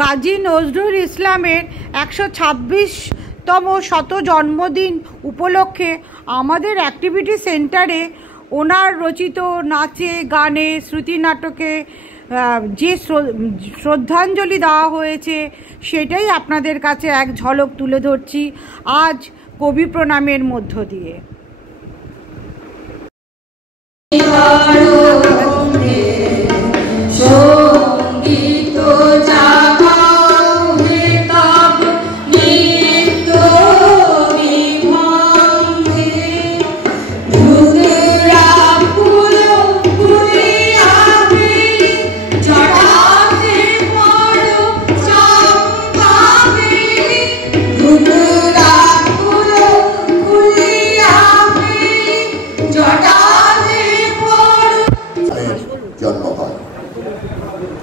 কাজী নজরুল ইসলামের 126তম শত জন্মদিন উপলক্ষে আমাদের অ্যাক্টিভিটি সেন্টারে ওনার রচিত নাচে গানে শ্রুতি নাটকে যে শ্রদ্ধাঞ্জলি দেওয়া হয়েছে সেটাই আপনাদের কাছে এক ঝলক তুলে ধরছি আজ কবি প্রণামের মধ্য দিয়ে।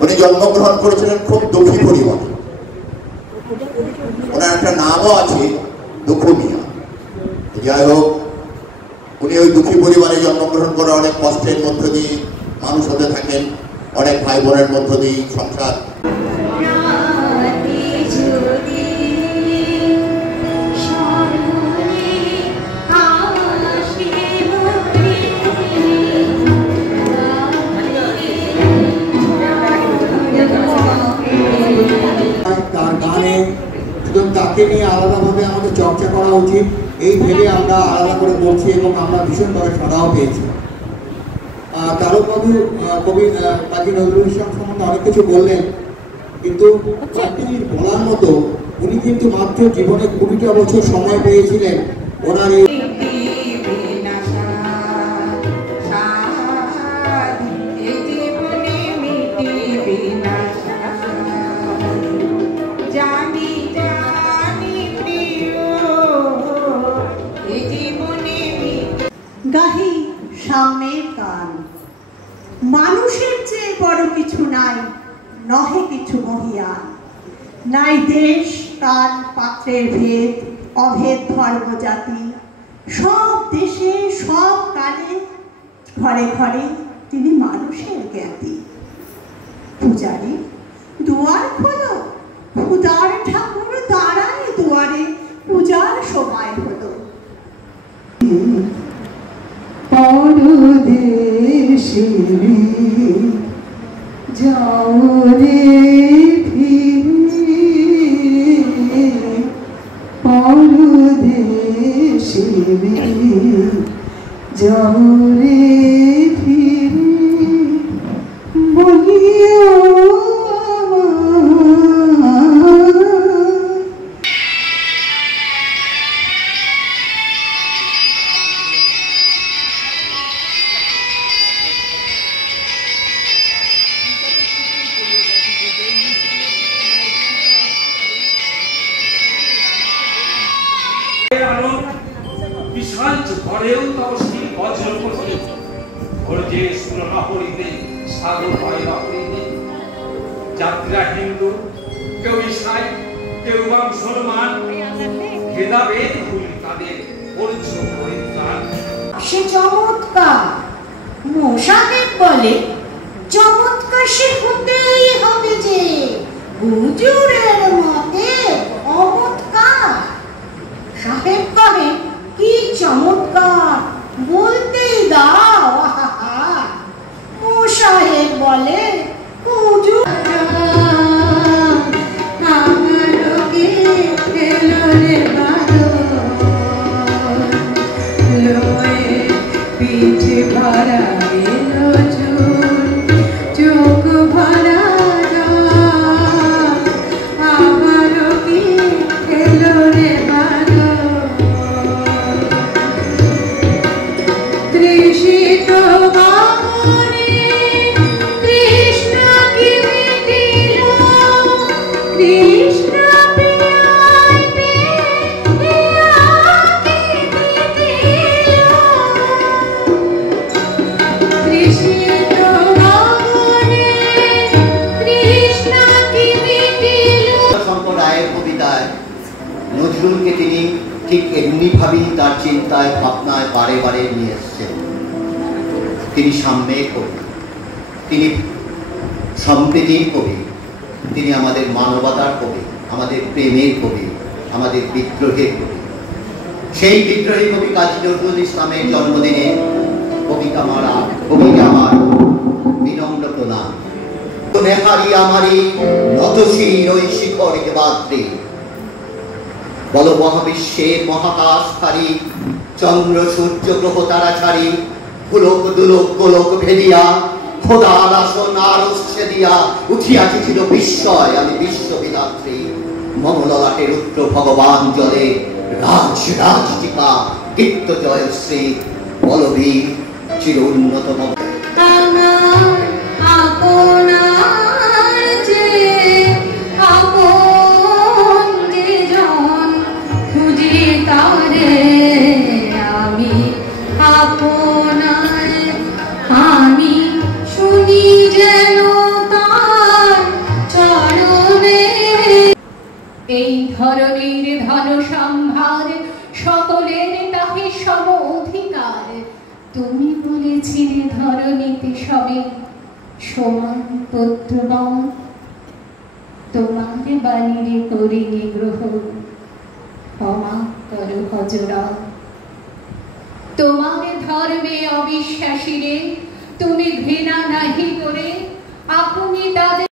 উনি জন্মগ্রহণ করেছিলেন খুব দুঃখী পরিবারে। ওনার একটা নামও আছে দুঃখ মিয়া। যাই হোক, উনি ওই দুঃখী পরিবারে জন্মগ্রহণ করে অনেক কষ্টের মধ্য দিয়ে মানুষ হতে থাকেন, অনেক ভাই বোনের মধ্য দিয়ে সংসার। তাকে নিয়ে আলাদাভাবে আমাদের চর্চা করা উচিত, এই ভেবে আমরা আলাদা করে বলছি এবং আমরা ভীষণভাবে সাড়াও পেয়েছি। তারকবাবু কবি কাজী নজরুল ইসলাম সম্বন্ধে অনেক কিছু বললেন, কিন্তু জিনিস বলার মতো উনি কিন্তু মাত্র জীবনে 20টা বছর সময় পেয়েছিলেন ওনার এই গাহি সাম্যের গান। মানুষের চেয়ে বড় কিছু নাই, নহে কিছু মহিয়ান। নাই দেশ কাল পাত্রের ভেদ, অভেদ ধর্ম জাতি। সব দেশে সব কালে ঘরে ঘরে তিনি মানুষের জ্ঞাতি। পূজারি দুয়ার খোলো, খুদার ঠাকুর দাঁড়ায় দুয়ারে, পূজার সময় হলো। পরদেশে যাও রে ফিরে, পরদেশে যাও রে ফিরে, বলিও বিশাল ঘরেও তপস্বী বজ্র পথে ঘরজে সুরমা হরিতে সাগর পায়রা হরিতে। যাত্রা হিন্দু, কেউ ইসাই, কেউ বা মুসলমান, ভেদাভেদ ভুল তাদের পরিচয় পরিত্রাণ। সে চমৎকার মোশাকের বলে চমৎকার সে হতেই হবে যে হুজুরের মতে অমৎকার। সাহেব কহে কি চমৎকার, বলতেই দাও। মোশাহেব বলে হুজুর পিঠে ভরা এলো চোখ ভরা আমারও কি এলো রে বারো। তৃষিত বামনে কৃষ্ণ কি মিটিল, কৃষ্ণ নজরুলকে তিনি ঠিক এমনিভাবেই তার চিন্তায় ভাবনায় বারে বারে নিয়ে এসছেন। তিনি সাম্যের কবি, তিনি সম্প্রীতির কবি, তিনি আমাদের মানবতার কবি, আমাদের প্রেমের কবি, আমাদের বিদ্রোহের কবি। সেই বিদ্রোহী কবি কাজী নজরুল ইসলামের জন্মদিনে কবিকে আমার বিনম্র প্রণাম। নেহারি আমারি নতশির ওই শিখর হেবাদ্রি, বল মহাবিশ্বের মহাকাশধারী, চন্দ্র সূর্য গ্রহ তারা ছাড়ি, পুলক দুলক গোলক ভেদিয়া, খোদার আসন আরস্যে দিয়া, উঠিয়াছি ছিল বিস্ময় আমি বিশ্ববিধাত্রী। মমললাটে রুদ্র ভগবান জলে, রাজ রাজটিকা দীপ্ত জয়শ্রী, বলবীর চির উন্নত মম। আমার আপনার যে আপন যে জন খুঁজে তারে, আমি আপনার আমি শুনি যেন তার চরণে। এই ধরনের ধন সম্ভার সকলের তাহে সম অধিকার, তুমি বলেছিলে ধরণীতে সবে সমান পুত্রগণ, তোমার বাণীরে করিনি গ্রহণ, ক্ষমা করো হযরত। তোমার ধর্মে অবিশ্বাসীরে তুমি ঘৃণা নাহি করে আপনি তাদের